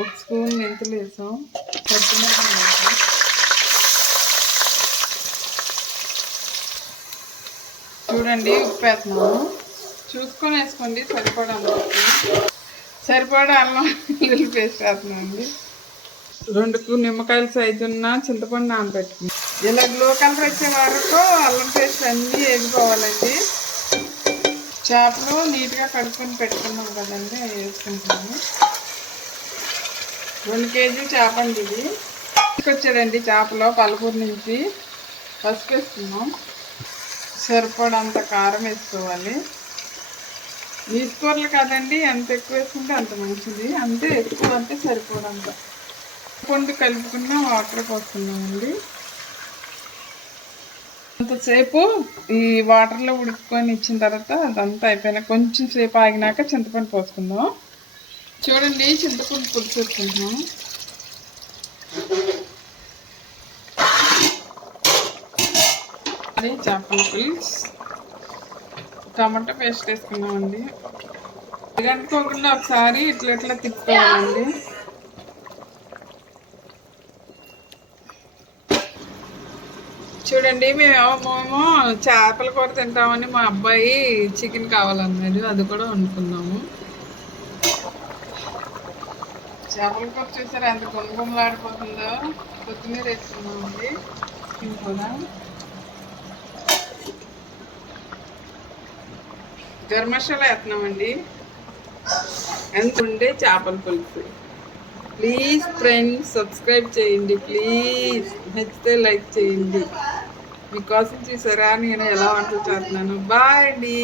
ఒక స్పూన్ మెంతులు వేసాం, పచ్చిమిరపకాయలు వేసాం, చూడండి ఉప్పు వేస్తున్నాము, చూసుకొని వేసుకోండి సరిపడా అల్లం వెల్లుల్లి పేస్ట్ వేస్తున్నామండి. 2 నిమ్మకాయల సైజు ఉన్న చింతపండు నానబెట్టుకుంది. ఇలా గ్లో కలర్ వచ్చే వరకు అల్లం పేస్ట్ అన్నీ వేగిపోవాలండి. చేపలు నీట్గా కడుక్కొని పెట్టుకున్నాం కదండి, అవి వేసుకుంటున్నాము. 2 కేజీ చేప అండి ఇది. తీసుకొచ్చాడండి చేపలో పలుకూరు నుంచి. పసుపు వేస్తున్నాం, సరిపడంత కారం వేసుకోవాలి. ఈ కూరలు కాదండి, ఎంత ఎక్కువ వేసుకుంటే అంత మంచిది. అంతే, ఎక్కువ అంటే సరిపోడంత. కొంత కలుపుకున్న వాటర్ పోస్తున్నామండి. అంతసేపు ఈ వాటర్లో ఉడుక్కొని ఇచ్చిన తర్వాత అదంతా అయిపోయినా కొంచెం సేపు ఆగినాక చింతపండు పోసుకుందాం. చూడండి చింతపండు పులుసు వేసుకుంటున్నాం. అది చేపల పులుసు, టమాటా పేస్ట్ వేసుకున్నామండి. అనుకోకుండా ఒకసారి ఇట్లా తిప్పుకోవాలండి. చూడండి మేము చేపల కూర తింటామని మా అబ్బాయి చికెన్ కావాలన్నాడు, అది కూడా వండుకున్నాము. చేపల కూర చూసారా ఎంత గుమగుమలాడిపోతుందో. కొత్తిమీర వేసుకున్నామండి. చికెన్ కూడా గరం మసాలా వేస్తున్నామండి. ఎంత ఉండే చేపల పులుసు. ప్లీజ్ ఫ్రెండ్స్ సబ్స్క్రైబ్ చేయండి, ప్లీజ్ నచ్చితే లైక్ చేయండి. మీకోసం చూసారా నేను ఎలా వంటలు చేస్తున్నాను. బాయ్ అండి.